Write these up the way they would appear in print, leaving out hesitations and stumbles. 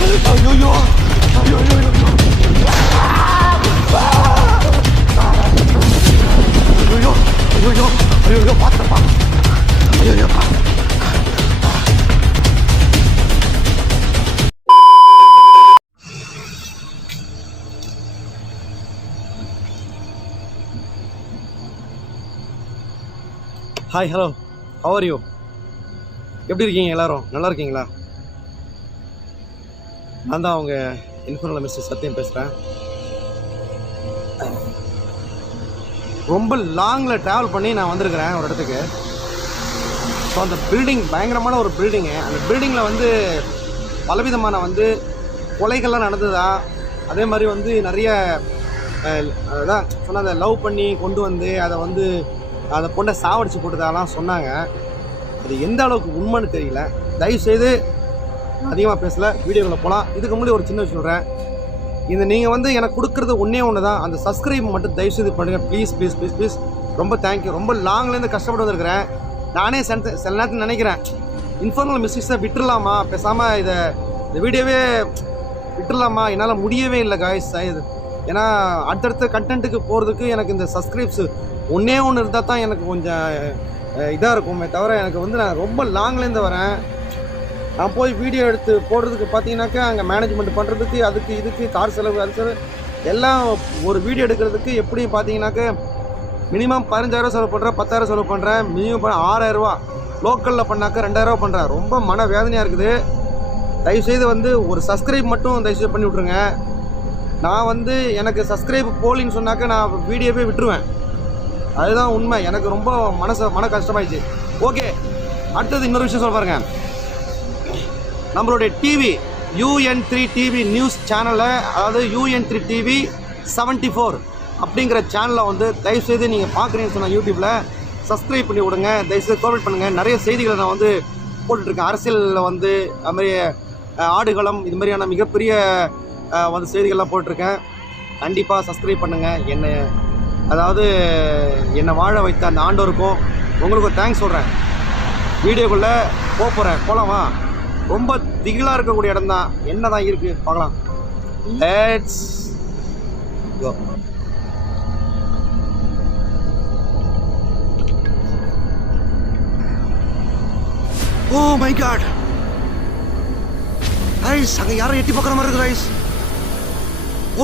ஐயோ ஐயோ ஐயோ ஐயோ ஐயோ பார்த்தப்பா ஐயோப்பா. Hi, hello, how are you? எப்படி இருக்கீங்க எல்லாரும்? நல்லா இருக்கீங்களா? நான் தான் அவங்க இன்ஃபர்னல் மிஸ்டர் சத்யம் பேசுகிறேன். ரொம்ப லாங்கில் ட்ராவல் பண்ணி நான் வந்திருக்கிறேன் ஒரு இடத்துக்கு. ஸோ அந்த பில்டிங் பயங்கரமான ஒரு பில்டிங்கு. அந்த பில்டிங்கில் வந்து பலவிதமான வந்து கொலைகள்லாம் நடந்ததா, அதே மாதிரி வந்து நிறைய அதான் சொன்ன அதை லவ் பண்ணி கொண்டு வந்து அதை வந்து அந்த பொண்ணை சாவடிச்சு போட்டதாலாம் சொன்னாங்க. அது எந்த அளவுக்கு உண்மைன்னு தெரியல. தயவுசெய்து அதிகமாக பேசலை, வீடியோக்குள்ளே போகலாம். இதுக்கு முன்னாடி ஒரு சின்ன விஷயம் சொல்கிறேன். இந்த நீங்கள் வந்து எனக்கு கொடுக்குறது ஒன்று தான், அந்த சப்ஸ்கிரைப் மட்டும் தயவுசெய்து பண்ணுங்கள் ப்ளீஸ் ப்ளீஸ் ப்ளீஸ் ப்ளீஸ். ரொம்ப தேங்க்யூ. ரொம்ப லாங்லேருந்து கஷ்டப்பட்டு வந்திருக்கிறேன். நானே சில நேரத்தில் நினைக்கிறேன், இன்ஃபர்னல் மிஸ்டேக்ஸை விட்டுடலாமா, பேசாமல் இந்த வீடியோவே விட்டுடலாமா. என்னால் முடியவே இல்லை காய்ஸ். ஏன்னா அடுத்தடுத்த கண்டென்ட்டுக்கு போகிறதுக்கு எனக்கு இந்த சப்ஸ்கிரைப்ஸ் ஒன்றே இருந்தால் தான் எனக்கு கொஞ்சம் இதாக இருக்குமே தவிர, எனக்கு வந்து நான் ரொம்ப லாங்லேருந்து வரேன். நான் போய் வீடியோ எடுத்து போடுறதுக்கு பார்த்தீங்கன்னாக்கா அங்கே மேனேஜ்மெண்ட் பண்ணுறதுக்கு அதுக்கு இதுக்கு கார் செலவு அது செலவு எல்லாம் ஒரு வீடியோ எடுக்கிறதுக்கு எப்படியும் பார்த்தீங்கன்னாக்கா மினிமம் 15,000 செலவு பண்ணுறேன், 10,000 செலவு பண்ணுறேன், மினிமம் 6,000. லோக்கலில் பண்ணாக்கா 2,000 பண்ணுறேன். ரொம்ப மன வேதனையாக இருக்குது. தயவுசெய்து வந்து ஒரு சப்ஸ்கிரைப் மட்டும் தயவுசெய்து பண்ணி விட்ருங்க. நான் வந்து எனக்கு சப்ஸ்கிரைப் போலின்னு சொன்னாக்கா நான் வீடியோவே விட்டுருவேன். அதுதான் உண்மை. எனக்கு ரொம்ப மன கஷ்டமாயிடுச்சு. ஓகே, அடுத்தது இன்னொரு விஷயம் சொல்ல பாருங்க. நம்மளுடைய டிவி UN3 டிவி நியூஸ் சேனலில், அதாவது UN3 டிவி 74 அப்படிங்கிற சேனலை வந்து தயவுசெய்து நீங்கள் பார்க்குறீங்கன்னு சொன்னால் யூடியூப்பில் சப்ஸ்கிரைப் பண்ணி விடுங்க. தயவுசெய்து கோஆப்ரேட் பண்ணுங்கள். நிறைய செய்திகளை நான் வந்து போட்டுட்ருக்கேன். அரசியலில் வந்து அதுமாதிரி ஆடுகளம் இது மாதிரியான மிகப்பெரிய வந்து செய்திகள்லாம் போட்டிருக்கேன். கண்டிப்பாக சப்ஸ்கிரைப் பண்ணுங்கள். என்னை வாழ வைத்த அந்த ஆண்டோருக்கும் உங்களுக்கும் தேங்க்ஸ் சொல்கிறேன். வீடியோக்குள்ளே போகிறேன். போகலாமா? ரொம்ப திகிலாக இருக்கக்கூடிய இடம் தான். என்ன தான் இருக்குது பார்க்கலாம். Let's go. Oh my God rice, அங்கே யாரும் எட்டி பார்க்குற மாதிரி இருக்குது ரைஸ்.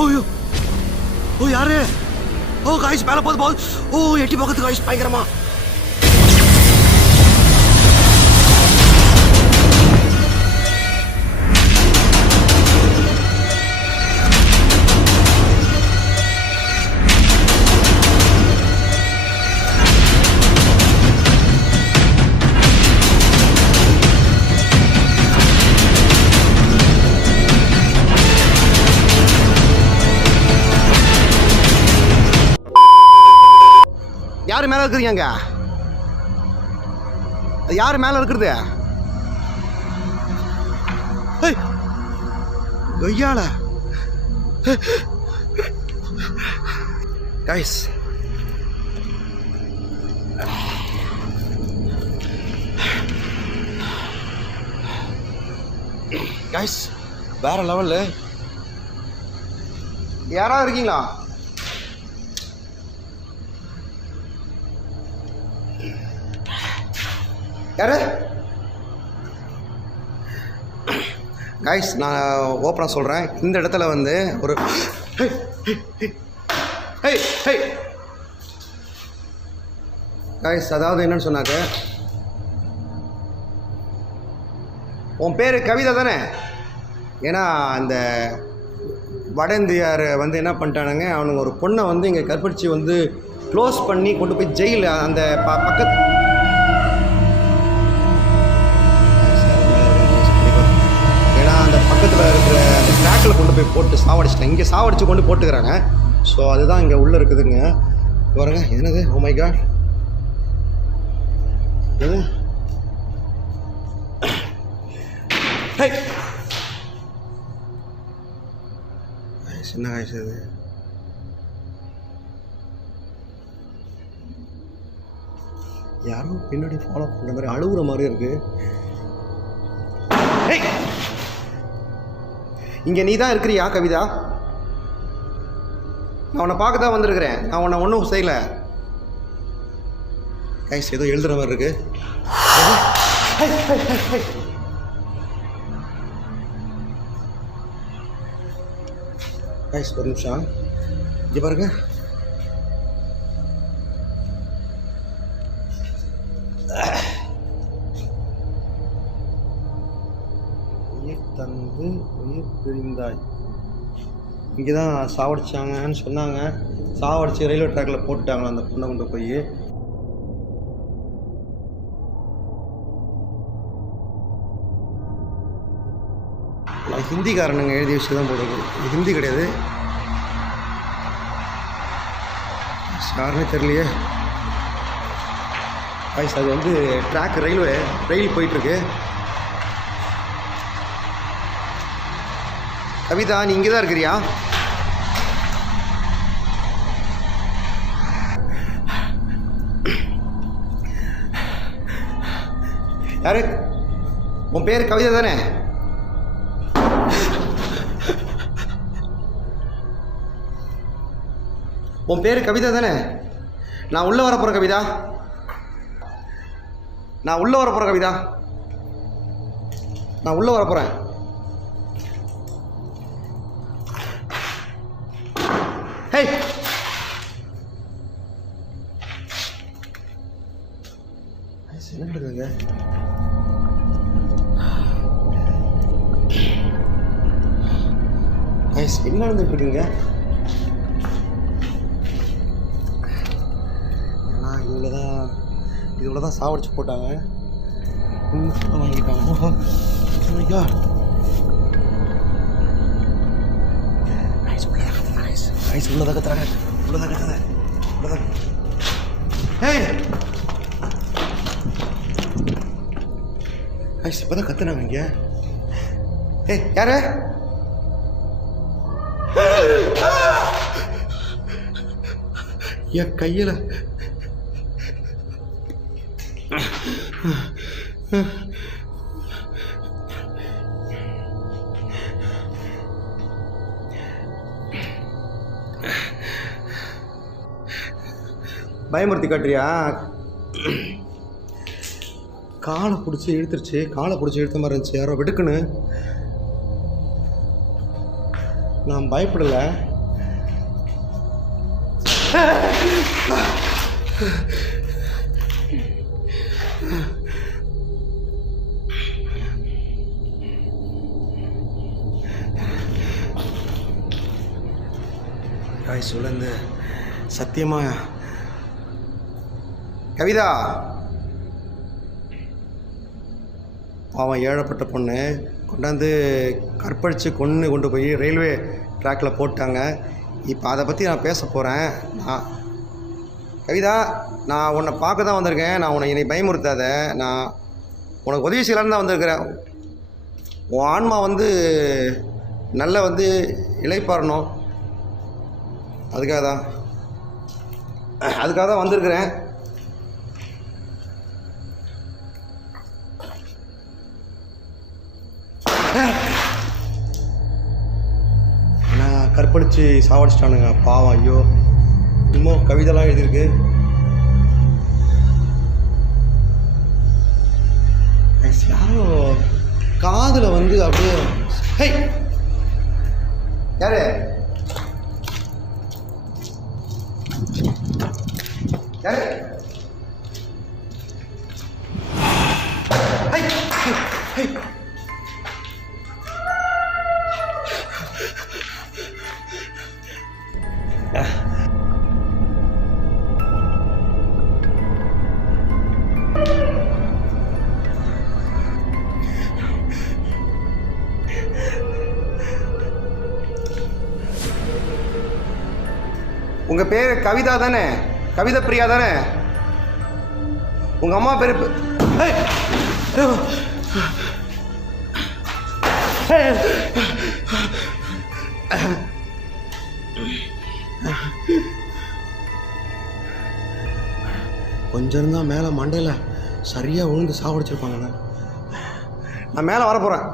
ஓய்யோ, ஓ யாரு? ஓ காய்ஸ் மேலே போகுது. ஓ எட்டி பார்க்குறது காய்ஸ் பயங்கரமா. யார் மேலே இருக்கிறீங்க? யார் மேலே இருக்கிறது? கொய்யால கைஸ், கைஸ் வேற லெவலு. யாராவது இருக்கீங்களா? யாரு? கைஸ் நான் ஓப்பனாக சொல்கிறேன். இந்த இடத்துல வந்து ஒரு கைஸ், அதாவது என்னன்னு சொன்னாக்க, உன் பேர் கவிதா தானே? ஏன்னா அந்த வட இந்தியார் வந்து என்ன பண்ணிட்டானுங்க, அவனுங்க ஒரு பொண்ணை வந்து இங்கே கற்பழிச்சு வந்து க்ளோஸ் பண்ணி கொண்டு போய் ஜெயில் அந்த பக்கத்து பக்கத்தில் இருக்கிற அந்த ட்ராக்கில் கொண்டு போய் போட்டு சாவடிச்சிட்டேன். இங்கே சாவடிச்சு கொண்டு போட்டுக்கிறாங்க. ஸோ அதுதான் இங்கே உள்ளே இருக்குதுங்க. பாருங்க, என்னது? ஓ மை காட், எது? சின்ன காய்ச்சி அது. யாரோ பின்னாடி ஃபாலோ பண்ணுற மாதிரி அழுகுற மாதிரி இருக்குது. இங்கே நீ தான் இருக்கிறியா கவிதா? நான் உன்னை பார்க்க தான் வந்திருக்கிறேன். நான் உன்னை ஒன்றும் செய்யலை. கைஸ் ஏதோ எழுதுகிற மாதிரி இருக்கு. கைஸ் ஒரு நிமிஷம் இங்கே பாருங்க. உயிர் தந்து உயிர் பிரிந்தாய். இங்கே தான் சாவடிச்சாங்கன்னு சொன்னாங்க. சாவடிச்சு ரயில்வே ட்ராக்கில் போட்டுட்டாங்களா அந்த பொண்ணை கொண்டு போய். நான் ஹிந்திக்காரனுங்க எழுதிய விஷயம் தான் போடுறது. இது ஹிந்தி கிடையாது. யாருமே தெரியலையே. கைஸ் அது வந்து ட்ராக் ரயில் போயிட்டுருக்கு. கவிதா நீ இங்கே தான் இருக்கிறியா? யாரு? உன் பேர் கவிதா தானே? உன் பேர் கவிதா தானே? நான் உள்ளே வரப்போகிறேன் கவிதா. நான் உள்ளே வரப்போகிறேன் கவிதா. நான் உள்ளே வரப்போகிறேன். ஹேய் என்ன நடக்குதுங்க? என்ன நடந்துட்டு இருக்குங்க? ஏன்னா இவ்வளோ தான் சாவடிச்சு போட்டாங்க. வாங்கிட்டாங்க. உள்ளதாக தராங்க. இப்போதான் கத்துனாங்க இங்க. யாரு? என் கையில பயமுறுத்தி காட்டுறியா? காலை பிடிச்சி இழுத்துருச்சு. காலை பிடிச்சி இழுத்த மாதிரி இருந்துச்சு. யாரோ வெடுக்குன்னு. நான் பயப்படலை. சொல்லுங்க சத்தியமா கவிதா அவன் ஏழப்பட்ட பொண்ணு கொண்டாந்து கற்பழித்து கொண்டு போய் ரயில்வே ட்ராக்கில் போட்டாங்க. இப்போ அதை பற்றி நான் பேச போகிறேன். கவிதா நான் உன்னை பார்க்க தான் வந்திருக்கேன். நான் உன்னை என்னை பயமுறுத்தாத. நான் உனக்கு உதவி செய்யலான்னு தான் வந்திருக்கிறேன். உன் ஆன்மா வந்து நல்ல இளைப்பாறணும். அதுக்காக தான் வந்திருக்கிறேன். நான் கற்பழித்து சாவடிச்சிட்டானுங்க பாவம். ஐயோ இன்னும் கவிதைலாம் எழுதியிருக்கு. யாரோ காதில் அப்படியே ஹே யாரு யாரு ஹே ஹே உங்கள் பேர் கவிதா தானே? கவிதா பிரியா தானே? உங்கள் அம்மா பேர் கொஞ்சம் இருந்தால் மேலே மண்டையில் சரியாக விழுந்து சாவடிச்சிருப்பாங்கண்ணா. நான் மேலே வரப்போகிறேன்.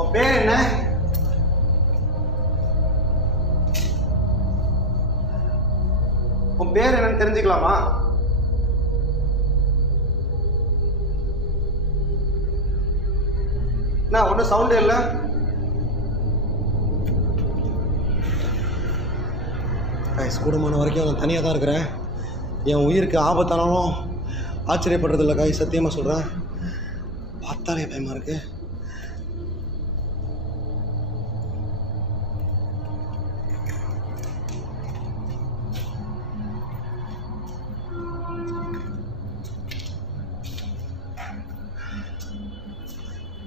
உன் பேர் என்ன? உன் பேர் என்னன்னு தெரிஞ்சுக்கலாமா? என்ன ஒன்றும் சவுண்டே இல்லை. கூடமான வரைக்கும் நான் தனியாக தான் இருக்கிறேன். என் உயிருக்கு ஆபத்தானாலும் ஆச்சரியப்படுறது இல்லை காய், சத்தியமாக சொல்கிறேன். பார்த்தாலே பயமாக இருக்கு.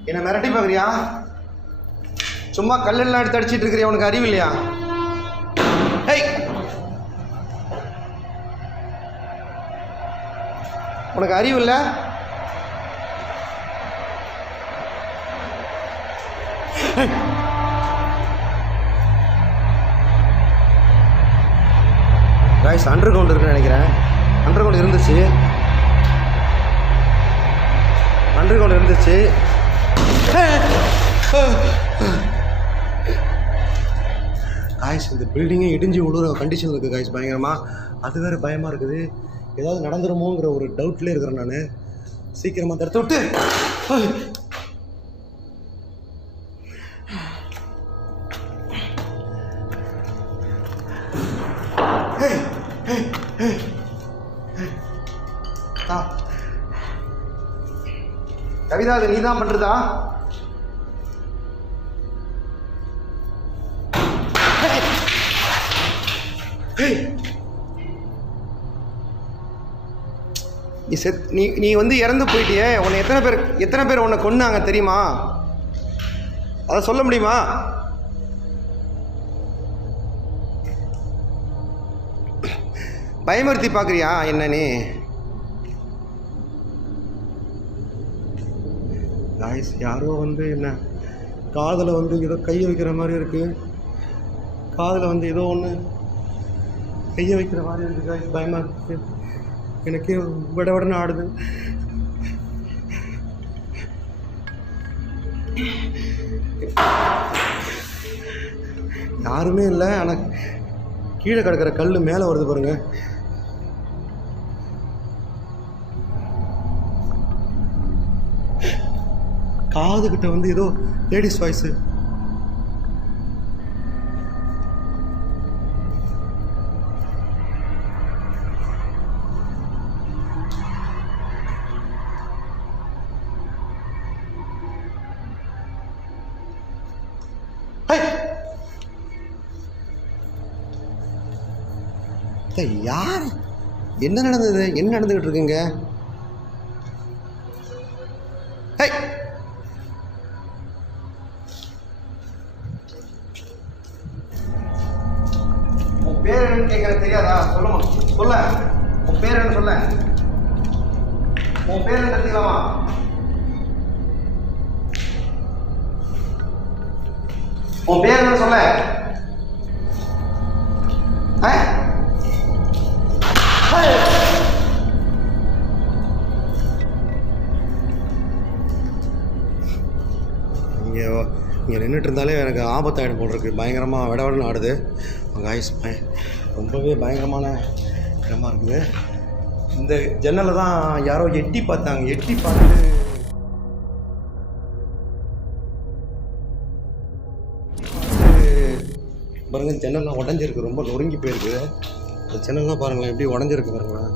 என்ன மிரட்டி பார்க்குறியா? சும்மா கல்லெல்லாம் எடுத்து அடிச்சிட்டு இருக்கிறியா? உனக்கு அறிவு இல்லையா? ஹேய், உனக்கு அறிவு இல்லை? காய்ஸ், அண்டர் கிரவுண்ட் இருக்குன்னு நினைக்கிறேன். அண்டர் கிரவுண்ட் இருந்துச்சு. காய்ஸ், இந்த பில்டிங்கே இடிஞ்சு விழுற கண்டிஷனில் இருக்குது காய்ஸ், பயங்கரமாக. அது வேறு பயமாக இருக்குது. ஏதாவது நடந்துருமோங்கிற ஒரு டவுட்லேயே இருக்கிறேன் நான். சீக்கிரமாக தடுத்து விட்டு கவிதா, அது நீ தான் பண்ணுறதா? நீ வந்து இறந்து போயிட்டியே. உன்னை எத்தனை பேர் உன்னை கொன்னாங்க தெரியுமா? அதை சொல்ல முடியுமா? பயமுறுத்தி பார்க்குறியா என்ன நீ? காய்ஸ், யாரோ வந்து என்ன காதில் வந்து ஏதோ கையை வைக்கிற மாதிரி இருக்குது. காதில் வந்து ஏதோ ஒன்று கையை வைக்கிற மாதிரி இருக்குது காய்ஸ், பயமாக இருக்குது. எனக்கே விடன்னு ஆடுது. யாருமே இல்லை, ஆனால் கீழே கிடக்கிற கல் மேலே வருது பாருங்க. காதுகிட்ட வந்து ஏதோ லேடிஸ் வாய்ஸு. யார்? என்ன நடந்தது? என்ன நடந்துகிட்டு இருக்குங்க? உன் பேர் என்னன்னு கேட்கற தெரியாதா? சொல்லுமா, சொல்ல. உன் பேர் என்ன சொல்ல? உன் பேர் என்ன தெரிஞ்சுக்கலாமா? உன் பேர் என்ன சொல்ல? இங்கே நின்றுட்டு இருந்தாலே எனக்கு ஆபத்தாயிடும் போல் இருக்குது. பயங்கரமாக விடன்னு ஆடுது காய்ஸ். ரொம்பவே பயங்கரமான இடமா இருக்குது. இந்த ஜன்னலை தான் யாரோ எட்டி பார்த்தாங்க. எட்டி பார்த்து பாருங்க, ஜன்னல்லாம் உடஞ்சிருக்கு, ரொம்ப நொறுங்கி போயிருக்கு. அந்த ஜன்னல்லாம் பாருங்களேன் எப்படி உடஞ்சிருக்கு பாருங்களேன்.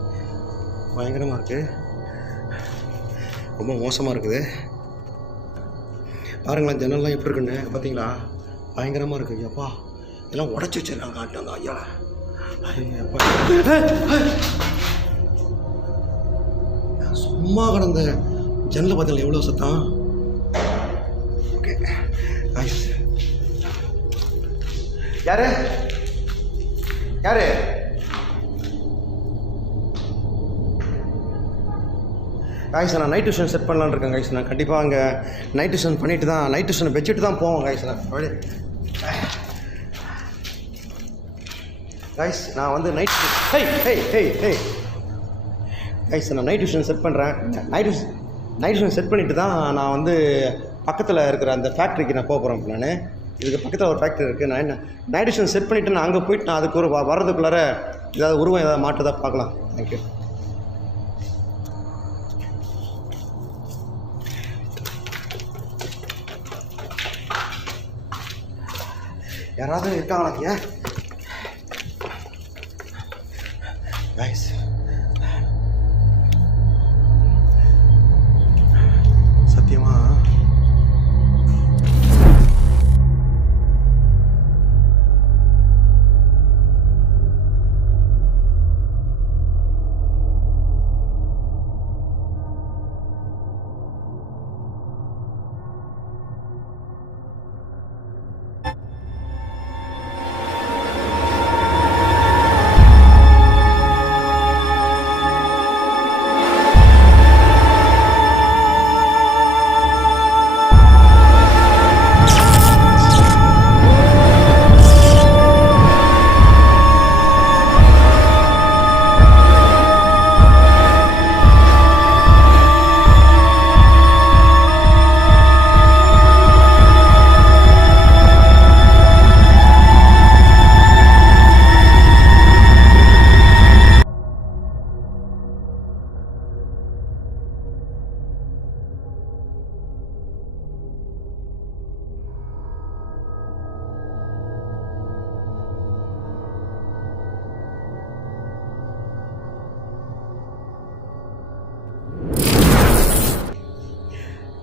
பயங்கரமாக இருக்குது, ரொம்ப மோசமாக இருக்குது. பாருங்களேன் ஜன்னல்லாம் எப்படி இருக்குன்னு பார்த்தீங்களா? பயங்கரமாக இருக்குது. அப்பா, இதெல்லாம் உடச்சி வச்சிருக்காங்க காட்டாங்க ஐயா. சும்மா கிடந்த ஜன்னலை பார்த்தீங்களா எவ்வளோ சத்தம். ஓகே காய்ஸ், யாரு யாரு காய்ஸ்? நான் நைட் டியூஷன் செட் பண்ணலான்னு இருக்கேன் காய்ஸ். நான் கண்டிப்பாக அங்கே நைட் டியூஷன் பண்ணிட்டு தான், நைட் டியூஷனை வச்சுட்டு தான் போவோம் காய்ஸ். காய்ஸ், நான் வந்து நைட் கைஸ் நான் நைட் விஷன் செட் பண்ணுறேன். நைட் விஷன் செட் பண்ணிவிட்டு தான் நான் வந்து பக்கத்தில் இருக்கிற அந்த ஃபேக்ட்ரிக்கு நான் போக போகிறேன். நான் இதுக்கு பக்கத்தில் ஒரு ஃபேக்ட்ரி இருக்குது. நான் என்ன நைட் விஷன் செட் பண்ணிவிட்டு நான் அங்கே போயிட்டு நான் அதுக்கு ஒரு வர்றதுக்குள்ளார ஏதாவது உருவம் ஏதாவது மாட்டுறதா பார்க்கலாம். தேங்க்யூ. யாராவது இருக்காங்களா? கைஸ் சத்தியமா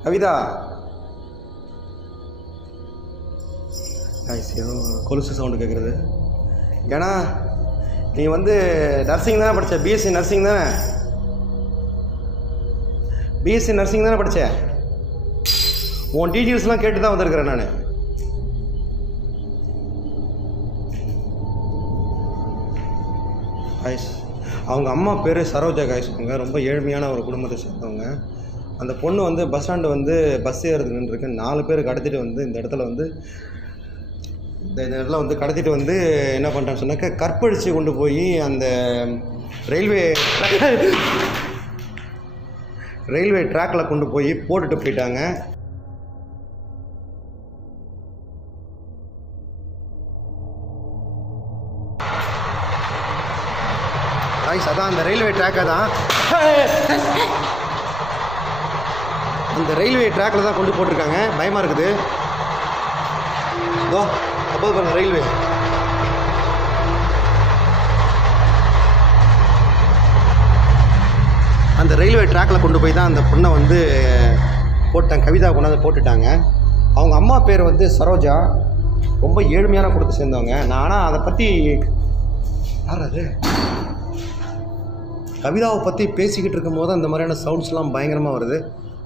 கவிதா ஏதோ கொலுசு சவுண்டு கேட்குறது. ஏன்னா நீ வந்து நர்சிங் தானே படித்த? பிஎஸ்சி நர்சிங் தானே? பிஎஸ்சி நர்சிங் தானே படித்த? உன் டீட்டெயில்ஸ்லாம் கேட்டு தான் வந்திருக்கிறேன் நான். காய்ஸ் அவங்க அம்மா பேர் சரோஜா காய்ஸ். அவங்க ரொம்ப ஏழ்மையான ஒரு குடும்பத்தை சேர்ந்தவங்க. அந்த பொண்ணு வந்து பஸ் ஸ்டாண்டு வந்து பஸ் ஏறுறது நின்றுருக்கு. 4 பேர் கடத்திட்டு வந்து இந்த இடத்துல வந்து கடத்திட்டு வந்து என்ன பண்ணுறான்னு சொன்னாக்க கற்பழித்து கொண்டு போய் அந்த ரயில்வே ட்ராக்கில் கொண்டு போய் போட்டுட்டு போயிட்டாங்க. அதான் அந்த ரயில்வே ட்ராக்கை தான் அந்த ரயில்வே ட்ராக்கில் தான் கொண்டு போட்டிருக்காங்க. பயமாக இருக்குது. இதோ அப்போது பாருங்க ரயில்வே. அந்த ரயில்வே ட்ராக்கில் கொண்டு போய் தான் அந்த பொண்ணை வந்து போட்டாங்க. கவிதா கொண்டாந்து போட்டுட்டாங்க. அவங்க அம்மா பேர் வந்து சரோஜா. ரொம்ப ஏழ்மையான குடும்பத்தை சேர்ந்தவங்க. நான் ஆனால் அதை பற்றி யார் அது கவிதாவை பற்றி பேசிக்கிட்டு இருக்கும் போது அந்த மாதிரியான சவுண்ட்ஸ்லாம் பயங்கரமாக வருது.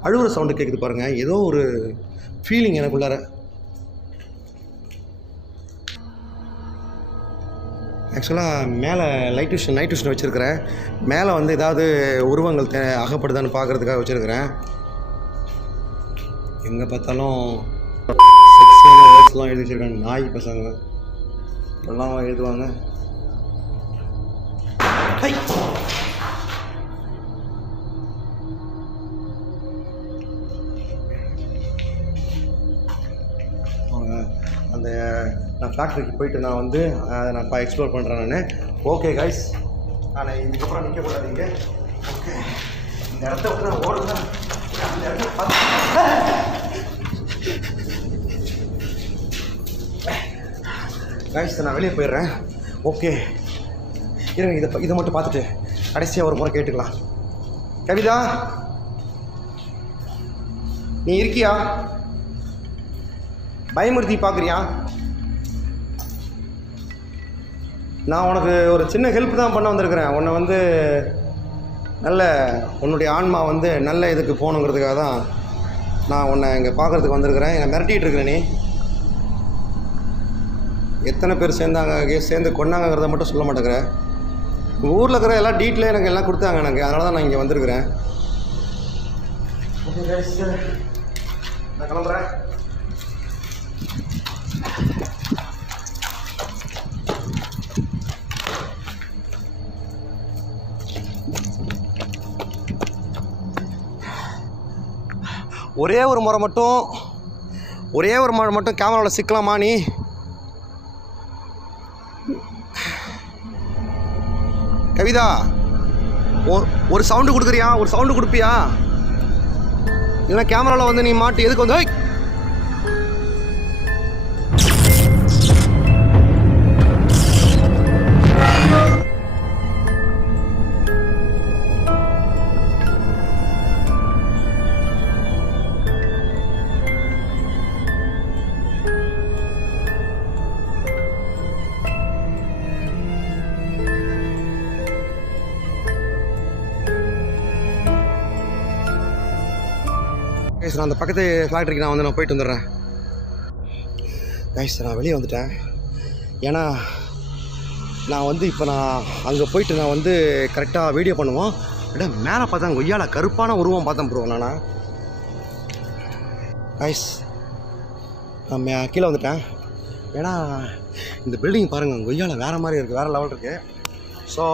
அழுவுற சவுண்டு கேட்குது பாருங்கள். ஏதோ ஒரு ஃபீலிங் எனக்குள்ளார. ஆக்சுவலாக மேலே நைட் விஷன் வச்சுருக்கிறேன். மேலே வந்து ஏதாவது உருவங்கள் அகப்படுதான்னு பார்க்குறதுக்காக வச்சுருக்கிறேன். எங்கே பார்த்தாலும் செக்ஸியான வேர்ட்ஸ்லாம் எழுதி வச்சுருக்காங்க. நாய் பசங்க எல்லாம் எழுதுவாங்க. அந்த நான் ஃபேக்ட்ரிக்கு போயிட்டு நான் வந்து அதை நான் எக்ஸ்ப்ளோர் பண்ணுறேன் நான். ஓகே கைஸ், நான் இதுக்கப்புறம் நிற்கக்கூடாதீங்க. ஓகே, இந்த இடத்த விட்டு நான் ஓடுறேன். அந்த இடத்த பார்த்து கைஸ் நான் வெளியே போயிடுறேன். ஓகே இருங்க, இதை மட்டும் பார்த்துட்டு கடைசியாக ஒரு முறை கேட்டுக்கலாம். கவிதா நீ இருக்கியா? பயமுறுத்தி பார்க்குறியா? நான் உனக்கு ஒரு சின்ன ஹெல்ப் தான் பண்ண வந்திருக்கிறேன். உன்னை வந்து நல்ல உன்னுடைய ஆன்மா வந்து நல்ல இதுக்கு போகணுங்கிறதுக்காக தான் நான் உன்னை இங்கே பார்க்குறதுக்கு வந்திருக்கிறேன். என்னை மிரட்டிகிட்டு இருக்கிறேன். நீ எத்தனை பேர் சேர்ந்து கொண்டாங்கிறத மட்டும் சொல்ல மாட்டேங்கிற. ஊரில் இருக்கிற எல்லா டீட்டெயிலும் எனக்கு எல்லாம் கொடுத்தாங்க எனக்கு. அதனால தான் நான் இங்கே வந்திருக்கிறேன். நான் கிளம்புறேன். ஒரே ஒரு முறை மட்டும் கேமராவில் சிக்கலாமா நீ? கவிதா, ஒரு சவுண்டு கொடுக்குறியா? ஒரு சவுண்டு கொடுப்பியா? இல்லைன்னா கேமராவில் வந்து நீ மாட்டி எதுக்கு வந்து நான் அந்த பக்கத்து ஃபேக்ட்ரிக்கு நான் போயிட்டு வந்துடுறேன். கைஸ் நான் வெளியே வந்துட்டேன். ஏன்னா நான் இப்போ நான் அங்கே போயிட்டு நான் கரெக்டாக வீடியோ பண்ணுவோம். மேலே பார்த்தா கொய்யால கருப்பான உருவம் பார்த்தேன் ப்ரோ. நானா கைஸ் நான் கீழே வந்துட்டேன். ஏன்னா இந்த பில்டிங் பாருங்கள், கொய்யால வேறு மாதிரி இருக்குது, வேறு லெவல் இருக்குது. ஸோ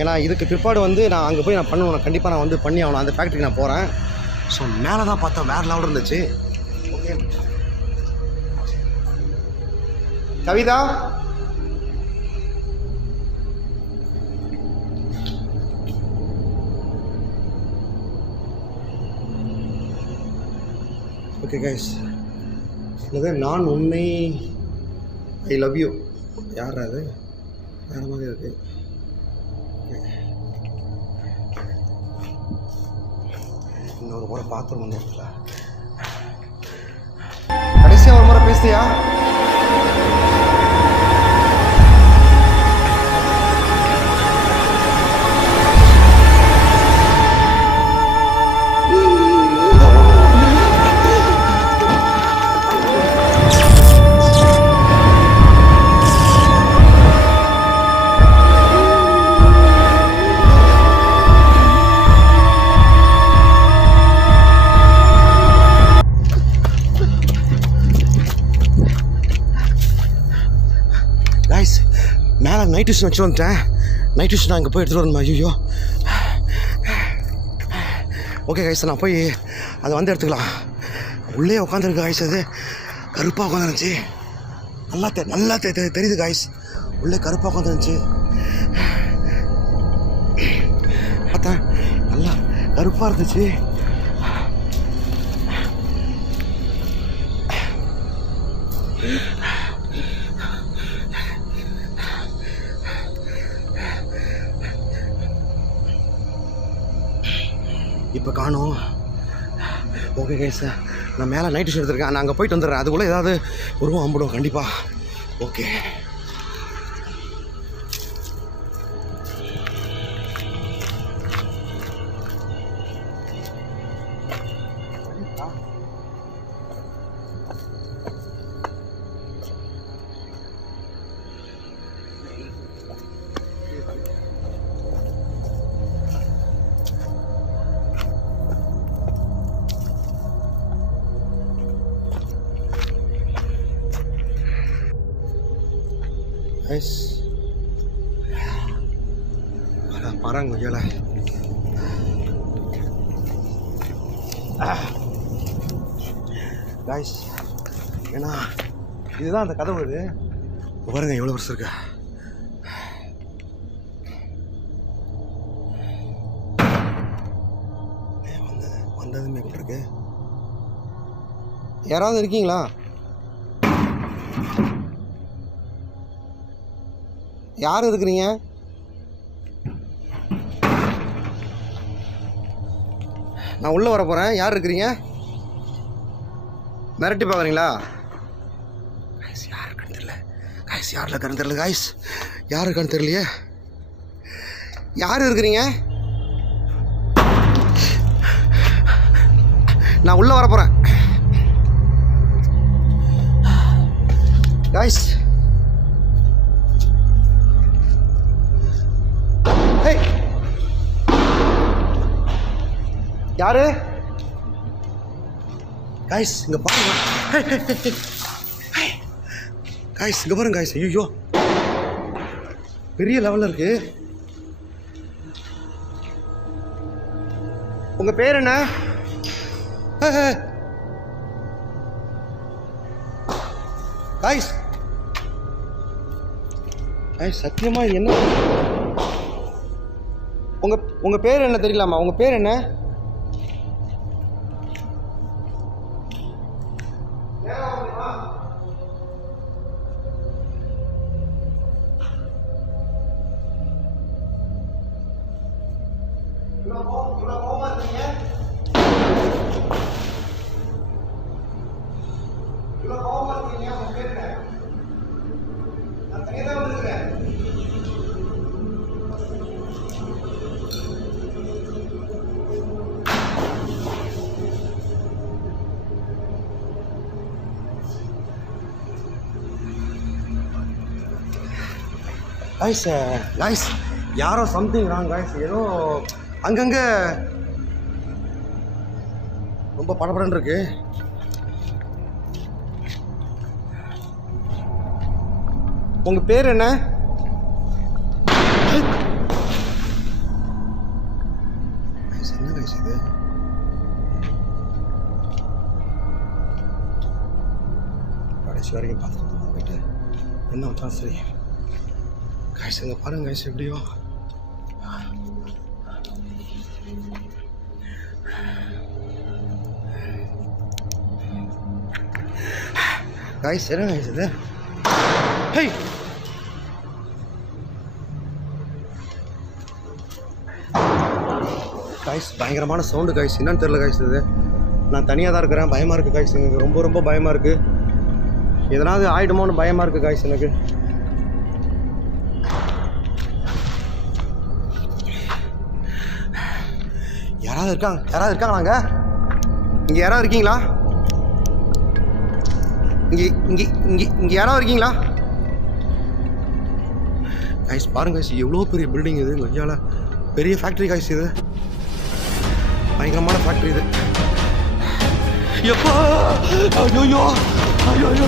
ஏன்னா இதுக்கு பிற்பாடு நான் அங்கே போய் நான் பண்ணுவேன், கண்டிப்பாக நான் பண்ணி ஆகணும். அந்த ஃபேக்ட்ரிக்கு நான் போகிறேன். ஸோ மேலே தான் பார்த்தா வேறு லெவல் இருந்துச்சு. ஓகே கவிதா, ஓகே கைஸ், நான் உன்னை ஐ லவ் யூ. யார் அது? வேறு மாதிரி இருக்குது. இன்னொரு முறை பாத்ரூம் வந்து இடத்துல கடைசியாக ஒரு முறை பேசுறியா? மேலே நைட் டியூஷன் வச்சு வந்துட்டேன். நைட் டியூஷன் நான் அங்கே போய் எடுத்துகிட்டு வரணுமா? ஐயோ. ஓகே கைஸ், நான் போய் அதை எடுத்துக்கலாம். உள்ளே உட்காந்துருக்கு கைஸ், அது கருப்பாக உட்காந்துருந்துச்சு. நல்லா தெரியுது கைஸ், உள்ளே கருப்பாக உட்காந்துருந்துச்சு. பார்த்தேன், நல்லா கருப்பாக இருந்துச்சு. இப்போ காணோம். ஓகே கைஸ், நான் மேலே நைட் ஷூட் எடுத்துருக்கேன். நான் அங்கே போயிட்டு வந்துடுறேன். அதுக்குள்ளே ஏதாவது உருவம் அம்பிடும் கண்டிப்பாக. ஓகே guys, parang கொய்யால guys. ஏன்னா இதுதான் அந்த கதவு. இது பாருங்க எவ்வளோ வருஷம் இருக்கு. வந்ததுமே இருக்கு. யாராவது இருக்கீங்களா? யார் இருக்கிறீங்க? நான் உள்ளே வர போகிறேன். யார் இருக்கிறீங்க? மிரட்டி பார்க்குறீங்களா? கைஸ் யார் இருக்கான்னு தெரியல. கைஸ் யாரில் இருக்கான்னு தெரியல. கைஸ் யார் இருக்கான்னு தெரியலையே. யார் இருக்கிறீங்க? நான் உள்ளே வர போகிறேன். கைஸ் யாரு? கைஸ் இங்க பாருங்க. கைஸ் இங்க பாருங்க கைஸ். ஐயோ பெரிய லெவல்ல இருக்கு. உங்க பேர் என்ன? காய்ஸ் சத்தியமா என்ன உங்க பேர் என்ன தெரியலாமா? உங்க பேர் என்ன? காய்ஸ் யாரோ சம்திங் ராங் காய்ஸ். ஏதோ அங்கங்கே ரொம்ப படபடன்னு இருக்கு. உங்க பேர் என்ன? என்ன காய்ஸ் இது? கடைசி வரைக்கும் பார்த்துட்டு போயிட்டு என்ன வச்சாலும் சரி. காய்ஸ் இங்கே பாருங்க காய்ஸ் எப்படியோ. காய்ஸ் என்ன காய்ஸ் இது? ஹேய் காய்ஸ் பயங்கரமான சவுண்டு காய்ஸ். என்னன்னு தெரியல காய்ஸ் இது. நான் தனியாக தான் இருக்கிறேன். பயமாக இருக்குது காய்ஸ். எனக்கு ரொம்ப ரொம்ப பயமாக இருக்குது. எதனாவது ஆயிடுமோன்னு பயமாக இருக்குது காய்ஸ் எனக்கு. யாராவது இருக்காங்களாங்க? இங்கே யாராவது இருக்கீங்களா? இங்கே யாராவது இருக்கீங்களா? காய்ஸ் பாருங்க காய்ஸ், எவ்வளோ பெரிய பில்டிங் இது. கொய்யால பெரிய ஃபேக்ட்ரி காய்ஸ். இது பயங்கரமான ஃபேக்ட்ரி இது. எப்போ ஐயோ ஐயோ ஐயோ ஐயோ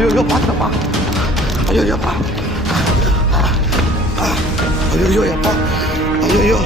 ஐயோ பாத்தப்பா. ஐயோப்பா. ஐயோ அப்பா. ஐயோ